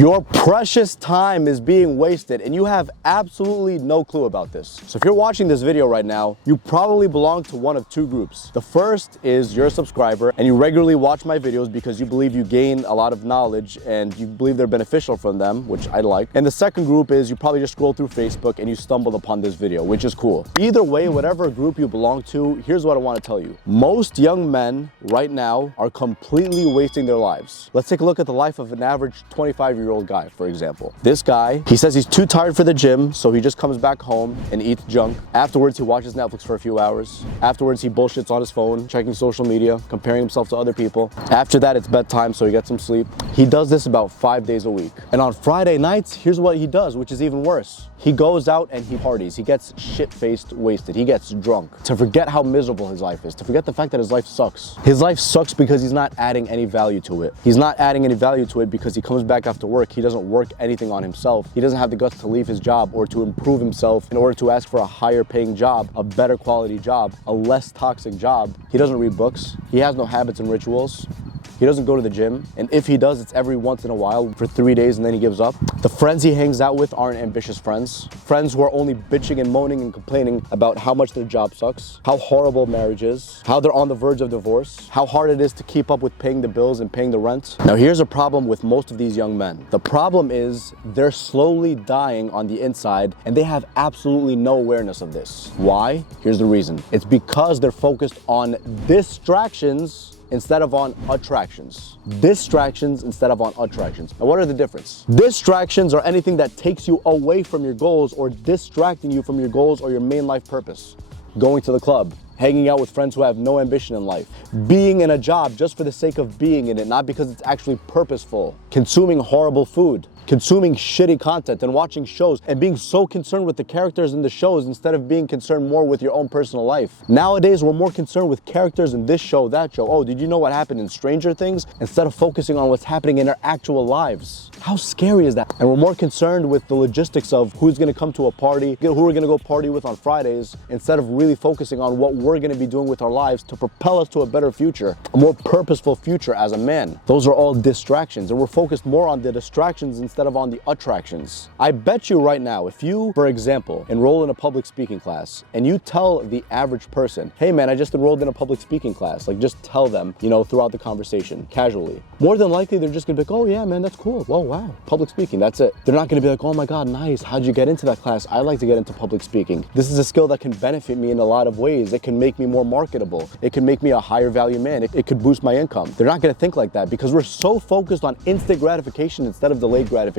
Your precious time is being wasted and you have absolutely no clue about this. So if you're watching this video right now, you probably belong to one of two groups. The first is you're a subscriber and you regularly watch my videos because you believe you gain a lot of knowledge and you believe they're beneficial from them, which I like. And the second group is you probably just scroll through Facebook and you stumbled upon this video, which is cool. Either way, whatever group you belong to, here's what I want to tell you. Most young men right now are completely wasting their lives. Let's take a look at the life of an average 25-year-old guy, for example. This guy, he says he's too tired for the gym, so he just comes back home and eats junk. Afterwards, he watches Netflix for a few hours. Afterwards, he bullshits on his phone, checking social media, comparing himself to other people. After that, it's bedtime, so he gets some sleep. He does this about 5 days a week. And on Friday nights, here's what he does, which is even worse. He goes out and he parties. He gets shit-faced wasted. He gets drunk to forget how miserable his life is, to forget the fact that his life sucks. His life sucks because he's not adding any value to it. He's not adding any value to it because he comes back after work. He doesn't work anything on himself. He doesn't have the guts to leave his job or to improve himself in order to ask for a higher paying job, a better quality job, a less toxic job. He doesn't read books. He has no habits and rituals. He doesn't go to the gym, and if he does, it's every once in a while for 3 days and then he gives up. The friends he hangs out with aren't ambitious friends. Friends who are only bitching and moaning and complaining about how much their job sucks, how horrible marriage is, how they're on the verge of divorce, how hard it is to keep up with paying the bills and paying the rent. Now here's a problem with most of these young men. The problem is they're slowly dying on the inside and they have absolutely no awareness of this. Why? Here's the reason. It's because they're focused on distractions instead of on attractions. Distractions instead of on attractions. Now what are the difference? Distractions are anything that takes you away from your goals or distracting you from your goals or your main life purpose. Going to the club, hanging out with friends who have no ambition in life, being in a job just for the sake of being in it, not because it's actually purposeful, consuming horrible food, consuming shitty content and watching shows and being so concerned with the characters in the shows instead of being concerned more with your own personal life. Nowadays, we're more concerned with characters in this show, that show. Oh, did you know what happened in Stranger Things? Instead of focusing on what's happening in our actual lives. How scary is that? And we're more concerned with the logistics of who's gonna come to a party, who we're gonna go party with on Fridays, instead of really focusing on what we're gonna be doing with our lives to propel us to a better future, a more purposeful future as a man. Those are all distractions, and we're focused more on the distractions instead of on the attractions. I bet you right now, if you, for example, enroll in a public speaking class and you tell the average person, hey man, I just enrolled in a public speaking class, like just tell them, throughout the conversation, casually. More than likely, they're just gonna be like, oh yeah, man, that's cool. Whoa, wow, public speaking, that's it. They're not gonna be like, oh my God, nice. How'd you get into that class? I like to get into public speaking. This is a skill that can benefit me in a lot of ways. It can make me more marketable. It can make me a higher value man. It could boost my income. They're not gonna think like that because we're so focused on instant gratification instead of delayed gratification.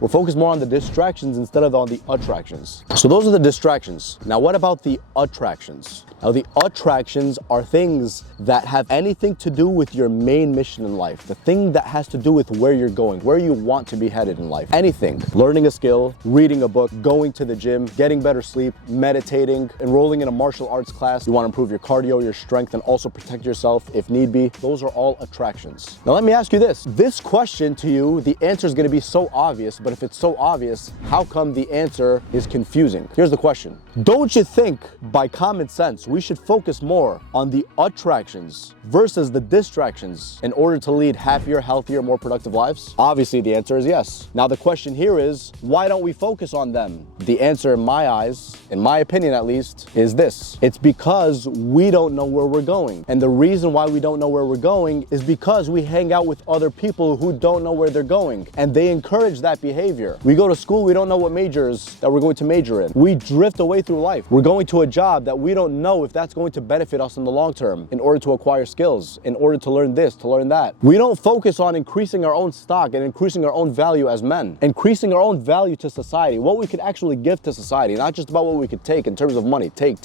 We're focused more on the distractions instead of on the attractions. So those are the distractions. Now what about the attractions? Now the attractions are things that have anything to do with your main mission in life. The thing that has to do with where you're going, where you want to be headed in life. Anything. Learning a skill, reading a book, going to the gym, getting better sleep, meditating, enrolling in a martial arts class. You want to improve your cardio, your strength, and also protect yourself if need be. Those are all attractions. Now let me ask you this. This question to you, the answer is going to be so obvious, but if it's so obvious, how come the answer is confusing? Here's the question. Don't you think by common sense, we should focus more on the attractions versus the distractions in order to lead happier, healthier, more productive lives? Obviously, the answer is yes. Now, the question here is, why don't we focus on them? The answer in my eyes, in my opinion at least, is this. It's because we don't know where we're going. And the reason why we don't know where we're going is because we hang out with other people who don't know where they're going. And they encourage that behavior. We go to school, we don't know what majors that we're going to major in. We drift away through life. We're going to a job that we don't know if that's going to benefit us in the long term in order to acquire skills, in order to learn this, to learn that. We don't focus on increasing our own stock and increasing our own value as men, increasing our own value to society, what we could actually give to society, not just about what we could take in terms of money. Take.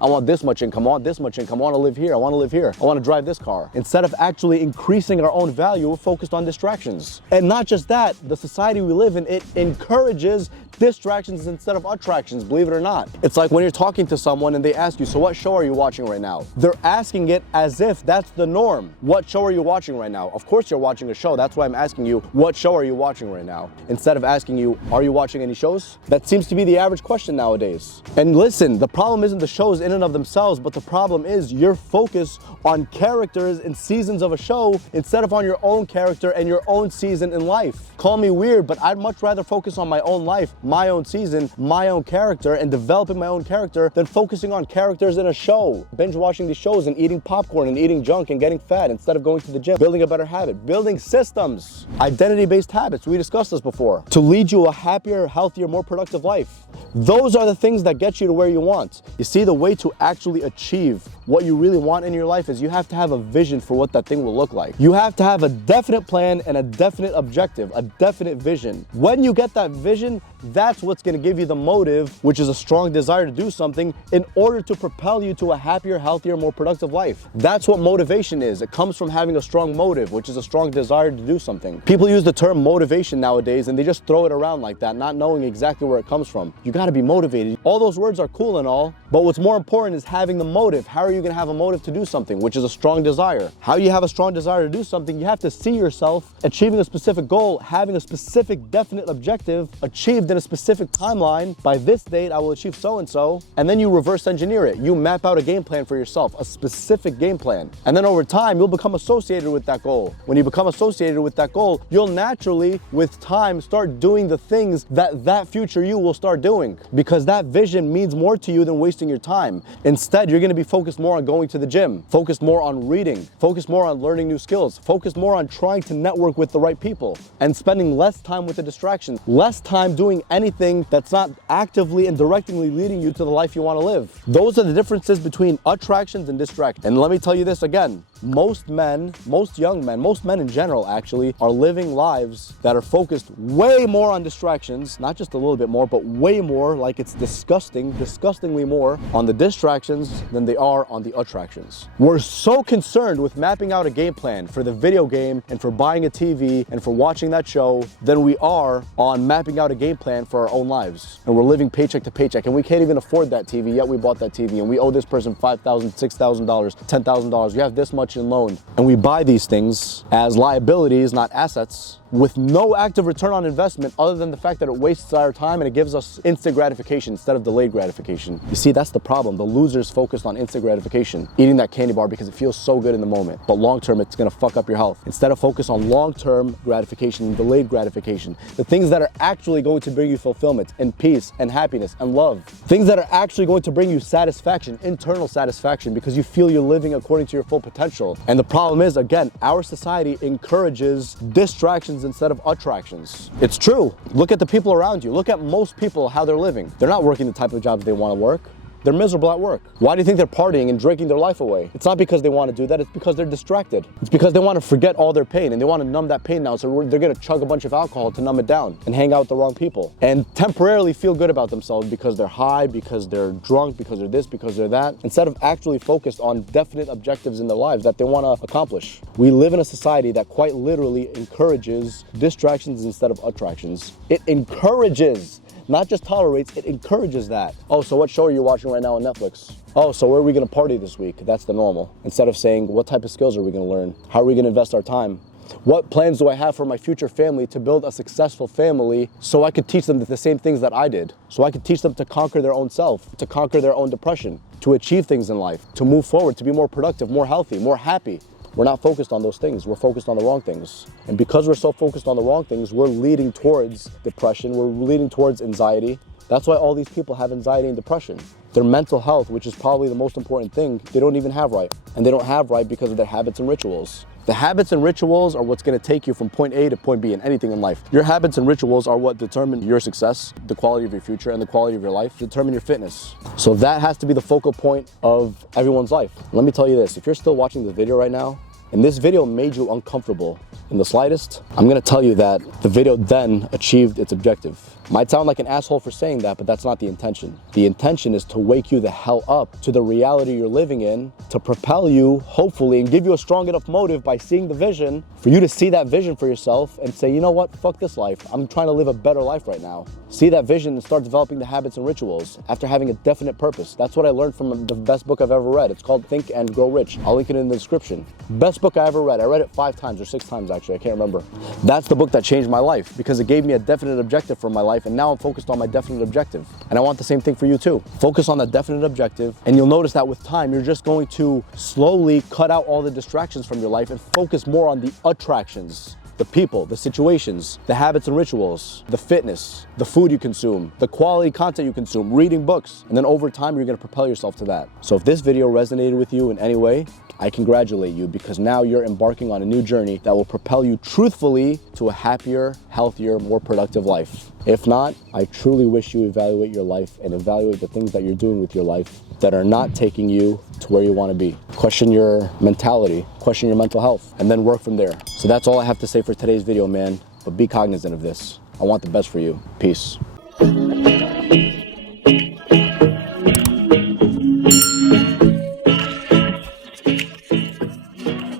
I want this much income, I want this much income, I want to live here, I want to live here, I want to drive this car. Instead of actually increasing our own value, we're focused on distractions. And not just that, the society we live in, it encourages distractions instead of attractions, believe it or not. It's like when you're talking to someone and they ask you, so what show are you watching right now? They're asking it as if that's the norm. What show are you watching right now? Of course you're watching a show. That's why I'm asking you, what show are you watching right now? Instead of asking you, are you watching any shows? That seems to be the average question nowadays. And listen, the problem isn't the shows in and of themselves, but the problem is your focus on characters and seasons of a show instead of on your own character and your own season in life. Call me weird, but I'd much rather focus on my own life, my own season, my own character, and developing my own character than focusing on characters in a show. Binge watching these shows and eating popcorn and eating junk and getting fat instead of going to the gym. Building a better habit, building systems, identity-based habits. We discussed this before. To lead you a happier, healthier, more productive life. Those are the things that get you to where you want. You see, the way to actually achieve what you really want in your life is you have to have a vision for what that thing will look like. You have to have a definite plan and a definite objective, a definite vision. When you get that vision, that's what's going to give you the motive, which is a strong desire to do something in order to propel you to a happier, healthier, more productive life. That's what motivation is. It comes from having a strong motive, which is a strong desire to do something. People use the term motivation nowadays and they just throw it around like that, not knowing exactly where it comes from. You got to be motivated. All those words are cool and all, but what's more important is having the motive. How are you going to have a motive to do something, which is a strong desire? How you have a strong desire to do something, you have to see yourself achieving a specific goal, having a specific definite objective, achieved in a specific timeline. By this date, I will achieve so-and-so. And then you reverse engineer it. You map out a game plan for yourself, a specific game plan. And then over time, you'll become associated with that goal. When you become associated with that goal, you'll naturally, with time, start doing the things that future you will start doing, because that vision means more to you than wasting your time. Instead, you're going to be focused more on going to the gym, focused more on reading, focused more on learning new skills, focused more on trying to network with the right people, and spending less time with the distractions, less time doing anything that's not actively and directly leading you to the life you want to live. Those are the differences between attractions and distractions. And let me tell you this again. Most men, most young men, most men in general actually, are living lives that are focused way more on distractions, not just a little bit more, but way more, like it's disgustingly more on the distractions than they are on the attractions. We're so concerned with mapping out a game plan for the video game and for buying a TV and for watching that show than we are on mapping out a game plan for our own lives. And we're living paycheck to paycheck and we can't even afford that TV, yet we bought that TV and we owe this person $5,000, $6,000, $10,000. We have this much in loan, and we buy these things as liabilities, not assets, with no active return on investment other than the fact that it wastes our time and it gives us instant gratification instead of delayed gratification. You see, that's the problem. The losers focused on instant gratification, eating that candy bar because it feels so good in the moment, but long term it's gonna fuck up your health. Instead of focus on long-term gratification and delayed gratification, the things that are actually going to bring you fulfillment and peace and happiness and love, things that are actually going to bring you satisfaction, internal satisfaction, because you feel you're living according to your full potential. And the problem is, again, our society encourages distractions instead of attractions. It's true. Look at the people around you. Look at most people, how they're living. They're not working the type of jobs they want to work. They're miserable at work. Why do you think they're partying and drinking their life away? It's not because they want to do that, it's because they're distracted. It's because they want to forget all their pain and they want to numb that pain now, so they're going to chug a bunch of alcohol to numb it down and hang out with the wrong people and temporarily feel good about themselves because they're high, because they're drunk, because they're this, because they're that, instead of actually focused on definite objectives in their lives that they want to accomplish. We live in a society that quite literally encourages distractions instead of attractions. It encourages, not just tolerates, it encourages that. Oh, so what show are you watching right now on Netflix? Oh, so where are we gonna party this week? That's the normal. Instead of saying, what type of skills are we gonna learn? How are we gonna invest our time? What plans do I have for my future family to build a successful family so I could teach them the same things that I did? So I could teach them to conquer their own self, to conquer their own depression, to achieve things in life, to move forward, to be more productive, more healthy, more happy. We're not focused on those things. We're focused on the wrong things. And because we're so focused on the wrong things, we're leading towards depression. We're leading towards anxiety. That's why all these people have anxiety and depression. Their mental health, which is probably the most important thing, they don't even have right. And they don't have right because of their habits and rituals. The habits and rituals are what's going to take you from point A to point B in anything in life. Your habits and rituals are what determine your success, the quality of your future, and the quality of your life, determine your fitness. So that has to be the focal point of everyone's life. Let me tell you this, if you're still watching this video right now, and this video made you uncomfortable in the slightest, I'm gonna tell you that the video then achieved its objective. Might sound like an asshole for saying that, but that's not the intention. The intention is to wake you the hell up to the reality you're living in, to propel you, hopefully, and give you a strong enough motive by seeing the vision, for you to see that vision for yourself and say, you know what, fuck this life. I'm trying to live a better life right now. See that vision and start developing the habits and rituals after having a definite purpose. That's what I learned from the best book I've ever read. It's called Think and Grow Rich. I'll link it in the description. Best book I ever read. I read it 5 times or 6 times actually, I can't remember. That's the book that changed my life because it gave me a definite objective for my life, and now I'm focused on my definite objective. And I want the same thing for you too. Focus on that definite objective, and you'll notice that with time, you're just going to slowly cut out all the distractions from your life and focus more on the attractions. The people, the situations, the habits and rituals, the fitness, the food you consume, the quality content you consume, reading books, and then over time, you're gonna propel yourself to that. So if this video resonated with you in any way, I congratulate you because now you're embarking on a new journey that will propel you truthfully to a happier, healthier, more productive life. If not, I truly wish you evaluate your life and evaluate the things that you're doing with your life that are not taking you to where you want to be. Question your mentality, question your mental health, and then work from there. So that's all I have to say for today's video, man. But be cognizant of this. I want the best for you. Peace.